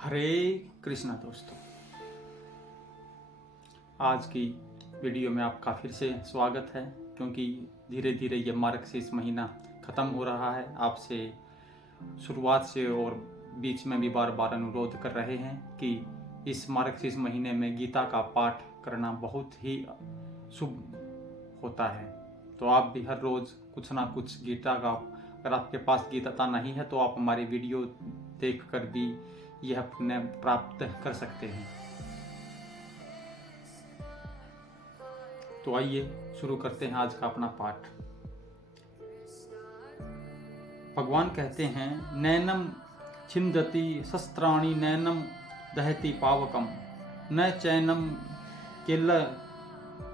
हरे कृष्णा दोस्तों, आज की वीडियो में आपका फिर से स्वागत है। क्योंकि धीरे धीरे ये मार्गशीर्ष महीना ख़त्म हो रहा है, आपसे शुरुआत से और बीच में भी बार बार अनुरोध कर रहे हैं कि इस मार्गशीर्ष महीने में गीता का पाठ करना बहुत ही शुभ होता है। तो आप भी हर रोज़ कुछ ना कुछ गीता का, अगर आपके पास गीता नहीं है तो आप हमारी वीडियो देखकर भी यह पुण्य प्राप्त कर सकते हैं। तो आइए शुरू करते हैं आज का अपना पाठ। भगवान कहते हैं, नैनम छिंदति शस्त्राणि नैनम दहति पावकम न चैनम किल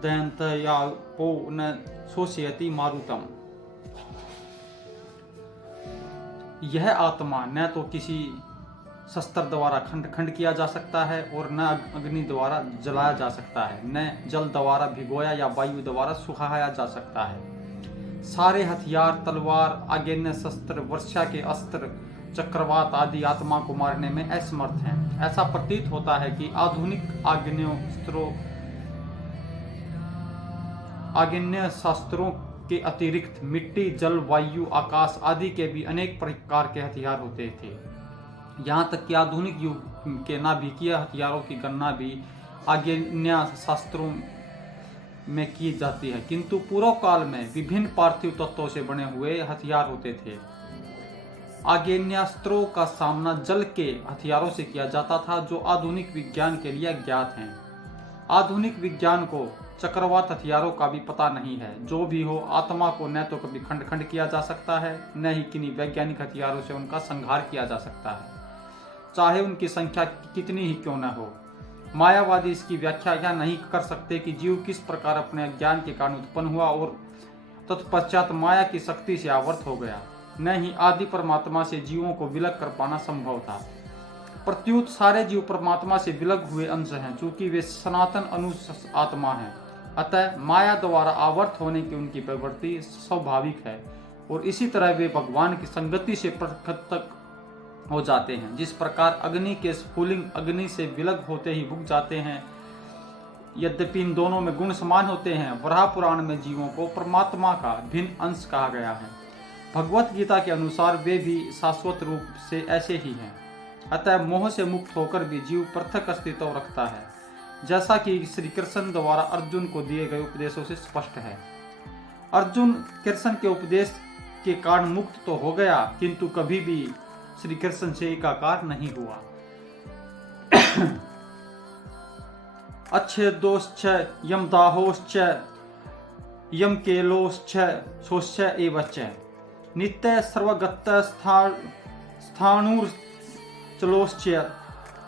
दयंत या पो न शोषयति मारुतम। यह आत्मा न तो किसी शस्त्र द्वारा खंड किया जा सकता है और न अग्नि द्वारा जलाया जा सकता है, न जल द्वारा भिगोया या वायु द्वारा सुखाया जा सकता है। सारे हथियार, तलवार, आग्नेय शस्त्र, वर्षा के अस्त्र, चक्रवात आदि आत्मा को मारने में असमर्थ हैं। ऐसा प्रतीत होता है कि आधुनिक आग्नेय शास्त्रों के अतिरिक्त मिट्टी, जल, वायु, आकाश आदि के भी अनेक प्रकार के हथियार होते थे। यहाँ तक कि आधुनिक युग के नाभिकीय हथियारों की गणना भी आग्नेय शास्त्रों में की जाती है, किंतु पूर्व काल में विभिन्न पार्थिव तत्वों से बने हुए हथियार होते थे। आग्नेयास्त्रों का सामना जल के हथियारों से किया जाता था, जो आधुनिक विज्ञान के लिए अज्ञात हैं। आधुनिक विज्ञान को चक्रवात हथियारों का भी पता नहीं है। जो भी हो, आत्मा को न तो कभी खंड किया जा सकता है, न ही किन्हीं वैज्ञानिक हथियारों से उनका संहार किया जा सकता है, चाहे उनकी संख्या कितनी ही क्यों न हो। मायावादी इसकी व्याख्या यह नहीं कर सकते कि जीव किस प्रकार अपने अज्ञान के कारण उत्पन्न हुआ और तत्पश्चात माया की शक्ति से आवर्त हो गया। न ही आदि परमात्मा से जीवों को विलग कर पाना संभव था। प्रत्युत सारे जीव परमात्मा से विलग हुए अंश हैं, चूंकि वे सनातन अनुस आत्मा हैं। अतः माया द्वारा आवर्त होने की उनकी प्रवृत्ति स्वाभाविक है और इसी तरह वे भगवान की संगति से पृथक हो जाते हैं। जिस प्रकार अग्नि के स्फुलिंग अग्नि से विलग होते ही बुझ जाते हैं, यद्यपि इन दोनों में गुण समान होते हैं। वराह पुराण में जीवों को परमात्मा का भिन्न अंश कहा गया है। भगवत गीता के अनुसार वे भी शाश्वत रूप से ऐसे ही हैं। अतः मोह से मुक्त होकर भी जीव पृथक अस्तित्व रखता है, जैसा कि श्री कृष्ण द्वारा अर्जुन को दिए गए उपदेशों से स्पष्ट है। अर्जुन कृष्ण के उपदेश के कारण मुक्त तो हो गया, किंतु कभी भी श्री कृष्ण से एकाकार नहीं हुआ। अच्छेदोश्च यम दाहोश्च यम केलोश्च सोश्च एवच नित्य सर्वगत स्थाणुर चलोश्च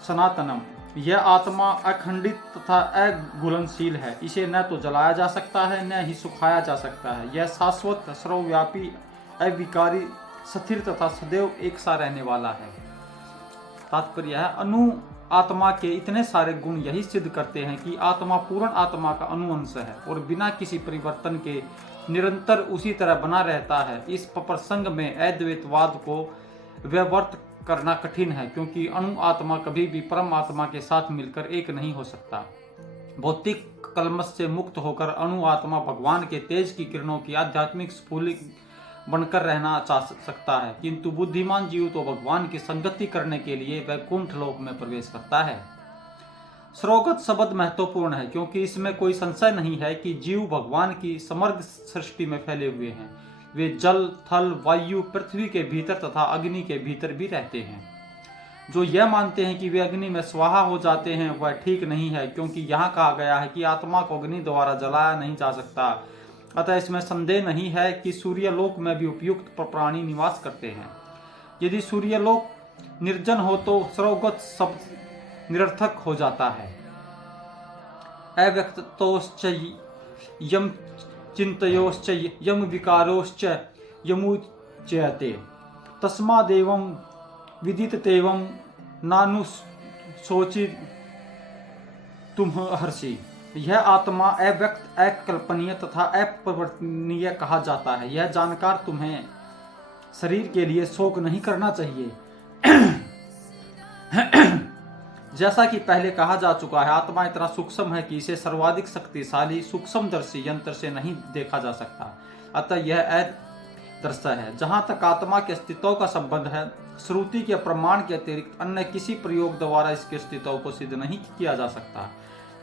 सनातनम। यह आत्मा अखंडित तथा अघुलनशील है। इसे न तो जलाया जा सकता है, न ही सुखाया जा सकता है। यह शाश्वत, सर्वव्यापी, अविकारी, स्थिर तथा सदैव एक सा रहने वाला है। तात्पर्य है, अनु आत्मा के इतने सारे गुण यही सिद्ध करते हैं कि आत्मा पूर्ण आत्मा का अनुअंश है और बिना किसी परिवर्तन के निरंतर उसी तरह बना रहता है। इस प्रसंग में अद्वैतवाद को व्यवर्थ करना कठिन है, क्योंकि अणु आत्मा कभी भी परम आत्मा के साथ मिलकर एक नहीं हो सकता। भौतिक कलमश से मुक्त होकर अणु आत्मा भगवान के तेज की किरणों की आध्यात्मिक स्फुलिंग बनकर रहना चाह सकता है, किंतु बुद्धिमान जीव तो भगवान की संगति करने के लिए वैकुंठ लोक में प्रवेश करता है। स्वगत शब्द महत्वपूर्ण है, क्योंकि इसमें कोई संशय नहीं है कि जीव भगवान की समग्र सृष्टि में फैले हुए हैं। वे जल, थल, वायु, पृथ्वी के भीतर तथा अग्नि के भीतर भी रहते हैं। जो यह मानते हैं कि वे अग्नि में स्वाहा हो जाते हैं, वह ठीक नहीं है, क्योंकि यहाँ कहा गया है कि आत्मा को अग्नि द्वारा जलाया नहीं जा सकता। अतः इसमें संदेह नहीं है कि सूर्यलोक में भी उपयुक्त प्राणी निवास करते हैं। यदि सूर्यलोक निर्जन हो तो सर्वगत शब्द निरर्थक हो जाता है। अव्यक्तोश्च यम चिंतयोश्च यम विकारोश्च यमुच्यते तस्मादेवं विदिततेवं नानुशोचित तुमहर्षि। यह आत्मा अव्यक्त, अकल्पनीय तथा अपरिवर्तनीय कहा जाता है। यह जानकर तुम्हें शरीर के लिए शोक नहीं करना चाहिए। जैसा कि पहले कहा जा चुका है, आत्मा इतना सूक्ष्म है कि इसे सर्वाधिक शक्तिशाली सूक्ष्मदर्शी यंत्र से नहीं देखा जा सकता। अतः यह अदृश्य है। जहां तक आत्मा के अस्तित्व का संबंध है, श्रुति के प्रमाण के अतिरिक्त अन्य किसी प्रयोग द्वारा इसके अस्तित्व को सिद्ध नहीं किया जा सकता।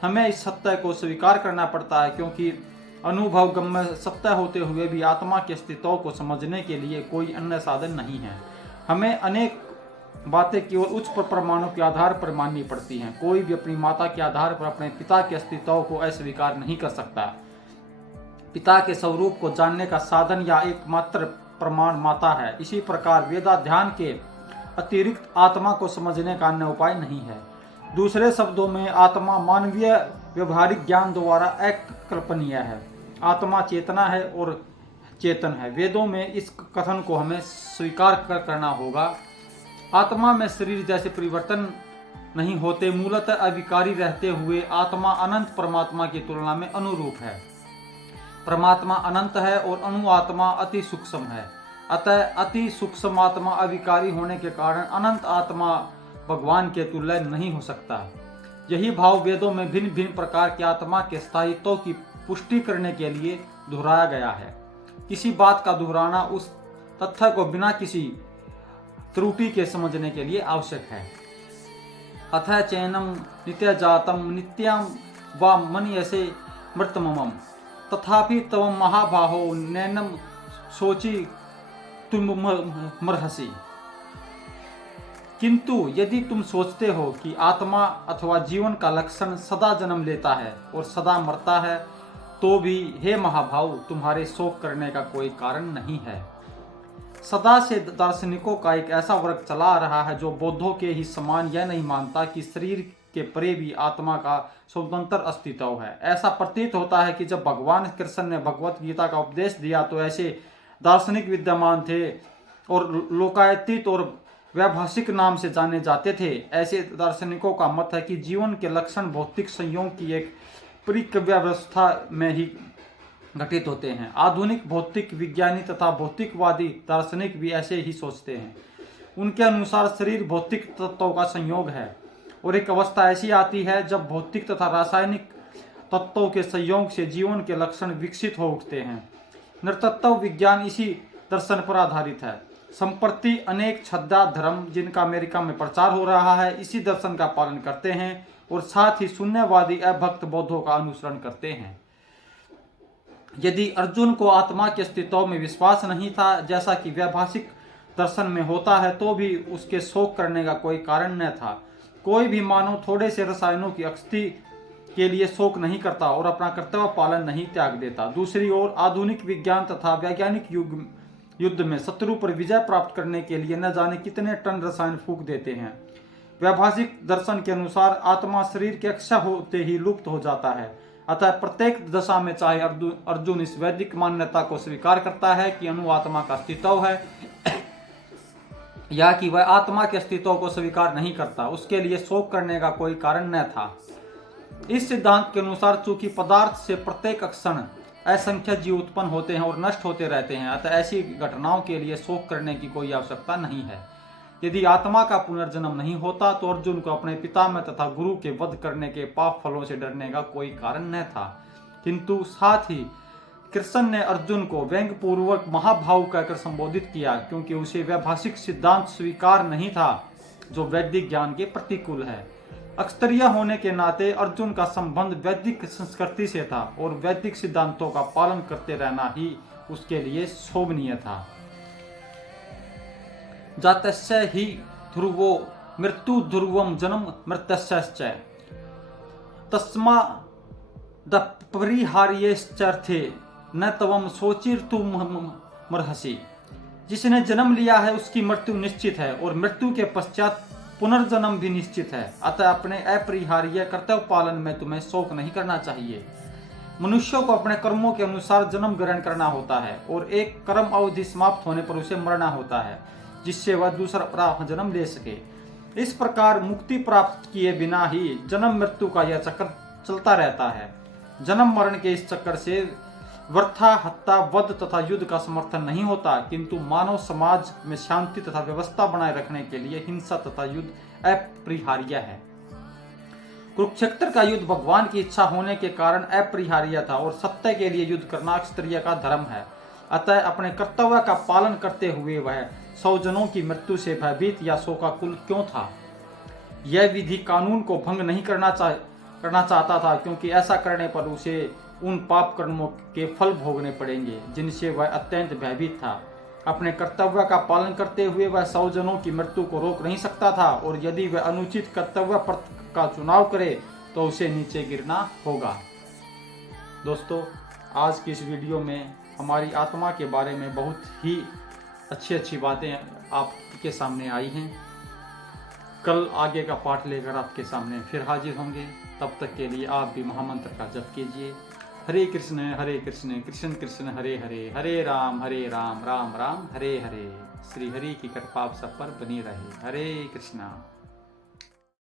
हमें इस सत्य को स्वीकार करना पड़ता है, क्योंकि अनुभव गम्य सत्य होते हुए भी आत्मा के अस्तित्व को समझने के लिए कोई अन्य साधन नहीं है। हमें अनेक बातें केवल उच्च प्रमाणों के आधार पर माननी पड़ती हैं। कोई भी अपनी माता के आधार पर अपने पिता के अस्तित्व को अस्वीकार नहीं कर सकता। पिता के स्वरूप को जानने का साधन या एकमात्र प्रमाण माता है। इसी प्रकार वेदाध्यान के अतिरिक्त आत्मा को समझने का अन्य उपाय नहीं है। दूसरे शब्दों में, आत्मा मानवीय व्यवहारिक ज्ञान द्वारा अकल्पनीय है। आत्मा चेतना है और चेतन है। वेदों में इस कथन को हमें स्वीकार करना होगा। आत्मा में शरीर जैसे परिवर्तन नहीं होते। मूलतः अविकारी रहते हुए आत्मा अनंत परमात्मा की तुलना में अनुरूप है। परमात्मा अनंत है और अणु आत्मा अति सूक्ष्म है। अतः अति सूक्ष्म आत्मा अविकारी होने के कारण अनंत आत्मा भगवान के तुल्य नहीं हो सकता। यही भाव वेदों में भिन्न भिन्न प्रकार की आत्मा के स्थायित्व की पुष्टि करने के लिए दोहराया गया है। किसी बात का दोहराना उस तथ्य को बिना किसी त्रुटि के समझने के लिए आवश्यक है। अथ चैनम नित्य जातम नित्यम व मन्यसे मृतमम तथापि तव महाबाहो नैनम सोची तुम मरहसी। किंतु यदि तुम सोचते हो कि आत्मा अथवा जीवन का लक्षण सदा जन्म लेता है और सदा मरता है, तो भी हे महाभाव, तुम्हारे शोक करने का कोई कारण नहीं है। सदा से दार्शनिकों का एक ऐसा वर्ग चला आ रहा है जो बौद्धों के ही समान यह नहीं मानता कि शरीर के परे भी आत्मा का स्वतंत्र अस्तित्व है। ऐसा प्रतीत होता है कि जब भगवान कृष्ण ने भगवत गीता का उपदेश दिया तो ऐसे दार्शनिक विद्यमान थे और लोकायतीत और वैभाषिक नाम से जाने जाते थे। ऐसे दार्शनिकों का मत है कि जीवन के लक्षण भौतिक संयोग की एक परिक्रियावस्था में ही घटित होते हैं। आधुनिक भौतिक विज्ञानी तथा भौतिकवादी दार्शनिक भी ऐसे ही सोचते हैं। उनके अनुसार शरीर भौतिक तत्वों का संयोग है और एक अवस्था ऐसी आती है जब भौतिक तथा रासायनिक तत्वों के संयोग से जीवन के लक्षण विकसित हो उठते हैं। नृतत्व विज्ञान इसी दर्शन पर आधारित है। संप्रति अनेक छद्दा धर्म जिनका अमेरिका में प्रचार हो रहा है, इसी दर्शन का पालन करते हैं और साथ ही शून्यवादी अभक्त बौद्धों का अनुसरण करते हैं। यदि अर्जुन को आत्मा के अस्तित्व में विश्वास नहीं था, जैसा कि वैभाषिक दर्शन में होता है, तो भी उसके शोक करने का कोई कारण न था। कोई भी मानव थोड़े से रसायनों की अक्ति के लिए शोक नहीं करता और अपना कर्तव्य पालन नहीं त्याग देता। दूसरी ओर आधुनिक विज्ञान तथा वैज्ञानिक युद्ध में शत्रु पर विजय प्राप्त करने के लिए न जाने कितने टन रसायन फूंक देते हैं। वैभाषिक दर्शन के अनुसार आत्मा शरीर के अक्षय होते ही लुप्त हो जाता है। अतः प्रत्येक दशा में चाहे अर्जुन इस वैदिक मान्यता को स्वीकार करता है कि अणु आत्मा का अस्तित्व है या कि वह आत्मा के अस्तित्व को स्वीकार नहीं करता, उसके लिए शोक करने का कोई कारण न था। इस सिद्धांत के अनुसार चूंकि पदार्थ से प्रत्येक क्षण असंख्य जीव उत्पन्न होते हैं और नष्ट होते रहते हैं, अतः ऐसी घटनाओं के लिए शोक करने की कोई आवश्यकता नहीं है। यदि आत्मा का पुनर्जन्म नहीं होता तो अर्जुन को अपने पितामह तथा गुरु के वध करने के पाप फलों से डरने का कोई कारण न था। किंतु साथ ही कृष्ण ने अर्जुन को व्यंग्यपूर्वक महाभाव कहकर संबोधित किया, क्योंकि उसे वैभाषिक सिद्धांत स्वीकार नहीं था जो वैदिक ज्ञान के प्रतिकूल है। अक्षत्रिय होने के नाते अर्जुन का संबंध वैदिक संस्कृति से था और वैदिक सिद्धांतों का पालन करते रहना ही उसके लिए शोभनीय था। जातस्य ही ध्रुवो मृत्यु ध्रुवम जन्म मृत्यश्च तस्मादपरिहार्यश्चर्थे न तवम सोचिर्तु मरहसि। जिसने जन्म लिया है उसकी मृत्यु निश्चित है और मृत्यु के पश्चात पुनर्जन्म भी निश्चित है। अतः अपने अपरिहार्य कर्तव्य पालन में तुम्हें शोक नहीं करना चाहिए। मनुष्यों को अपने कर्मों के अनुसार जन्म ग्रहण करना होता है और एक कर्म अवधि समाप्त होने पर उसे मरना होता है, जिससे वह दूसरा जन्म ले सके। इस प्रकार मुक्ति प्राप्त किए बिना ही जन्म मृत्यु का यह चक्र चलता रहता है। जन्म मरण के इस चक्कर से व्यर्था हत्या वध तथा युद्ध का समर्थन नहीं होता, किंतु मानव समाज में शांति तथा व्यवस्था बनाए रखने के लिए हिंसा तथा युद्ध अपरिहार्य है। कुरुक्षेत्र का युद्ध भगवान की इच्छा होने के कारण अपरिहार्य था और सत्य के लिए युद्ध करना क्षत्रिय का धर्म है। अतः अपने कर्तव्य का पालन करते हुए वह 100 जनों की मृत्यु से भयभीत या शोकाकुल क्यों था? यह विधि कानून को भंग नहीं करना चाहता था, क्योंकि ऐसा करने पर उसे उन पाप कर्मों के फल भोगने पड़ेंगे जिनसे वह अत्यंत भयभीत था। अपने कर्तव्य का पालन करते हुए वह 100 जनों की मृत्यु को रोक नहीं सकता था, और यदि वह अनुचित कर्तव्य पथ का चुनाव करे तो उसे नीचे गिरना होगा। दोस्तों, आज की इस वीडियो में हमारी आत्मा के बारे में बहुत ही अच्छी बातें आपके सामने आई हैं। कल आगे का पाठ लेकर आपके सामने फिर हाजिर होंगे। तब तक के लिए आप भी महामंत्र का जप कीजिए। हरे कृष्ण कृष्ण कृष्ण हरे हरे, हरे राम राम राम हरे हरे। श्री हरि की कृपा आप सब पर बनी रहे। हरे कृष्णा।